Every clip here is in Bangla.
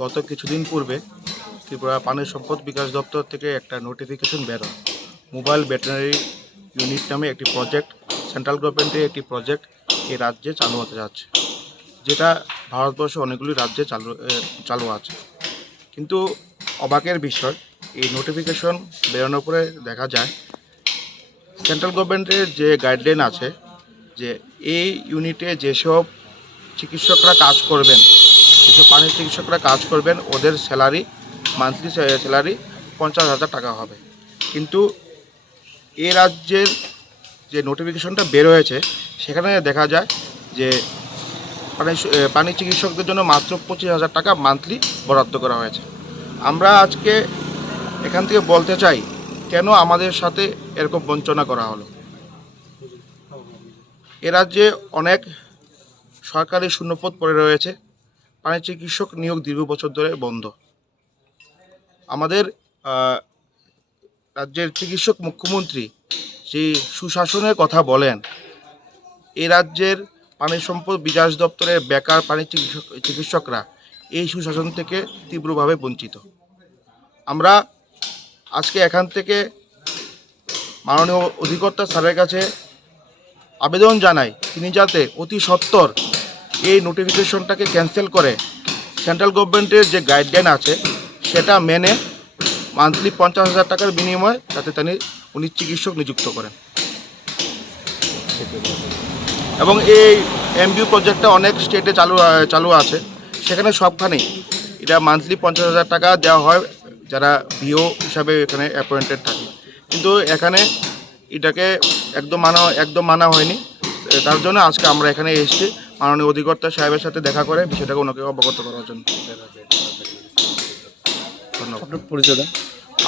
গত কিছুদিন পূর্বে ত্রিপুরা পানি সম্পদ বিকাশ দপ্তর থেকে একটা নোটিফিকেশন বেরোয় মোবাইল ভেটেনারি ইউনিট নামে একটি প্রজেক্ট সেন্ট্রাল গভর্নমেন্টের একটি প্রজেক্ট এই রাজ্যে চালু হতে যাচ্ছে, যেটা ভারতবর্ষে অনেকগুলি রাজ্যে চালু চালু আছে। কিন্তু অবাকের বিষয়, এই নোটিফিকেশন বেরোনোর পরে দেখা যায় সেন্ট্রাল গভর্নমেন্টের যে গাইডলাইন আছে, যে এই ইউনিটে যেসব চিকিৎসকরা কাজ করবেন যেসব পানি চিকিৎসকরা কাজ করবেন, ওদের স্যালারি, মান্থলি স্যালারি পঞ্চাশ হাজার টাকা হবে। কিন্তু এ রাজ্যের যে নোটিফিকেশনটা বের হয়েছে, সেখানে দেখা যায় যে পানি পানি চিকিৎসকদের জন্য মাত্র পঁচিশ হাজার টাকা মান্থলি বরাদ্দ করা হয়েছে। আমরা আজকে এখান থেকে বলতে চাই, কেন আমাদের সাথে এরকম বঞ্চনা করা হলো? এ রাজ্যে অনেক সরকারি শূন্যপদ পড়ে রয়েছে। পানি চিকিৎসক নিয়োগ দীর্ঘ বছর ধরে বন্ধ। আমাদের রাজ্যের চিকিৎসক মুখ্যমন্ত্রী যে সুশাসনের কথা বলেন এই রাজ্যের পানি সম্পদ বিকাশ দপ্তরের বেকার পানি চিকিৎসক, চিকিৎসকরা এই সুশাসন থেকে তীব্রভাবে বঞ্চিত। আমরা আজকে এখান থেকে মাননীয় অধিকর্তা স্যারের কাছে আবেদন জানাই, তিনি যাতে অতি সত্বর এই নোটিফিকেশনটাকে ক্যান্সেল করে সেন্ট্রাল গভর্নমেন্টের যে গাইডলাইন আছে, সেটা মেনে মান্থলি পঞ্চাশ হাজার টাকার বিনিময়ে যাতে তিনি, উনি চিকিৎসক নিযুক্ত করেন। এবং এই এমবিউ প্রজেক্টটা অনেক স্টেটে চালু চালু আছে। সেখানে সবখানেই এটা মান্থলি পঞ্চাশ হাজার টাকা দেওয়া হয়, যারা বিও হিসাবে এখানে অ্যাপয়েন্টেড থাকে। কিন্তু এখানে এটাকে একদম মানা একদম মানা হয়নি। তার জন্য আজকে আমরা এখানে এসেছি। মাননীয় অধিকর্তা সাহেবের সাথে দেখা করে বিষয়টাকে ওনাকে অবগত করার জন্য। ধন্যবাদ। পরিচয়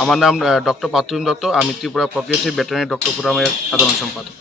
আমার নাম ডক্টর পার্থিম দত্ত। আমি ত্রিপুরা প্রকৃতি ভেটেরিনারি ডক্টর ফোরামের সাধারণ সম্পাদক।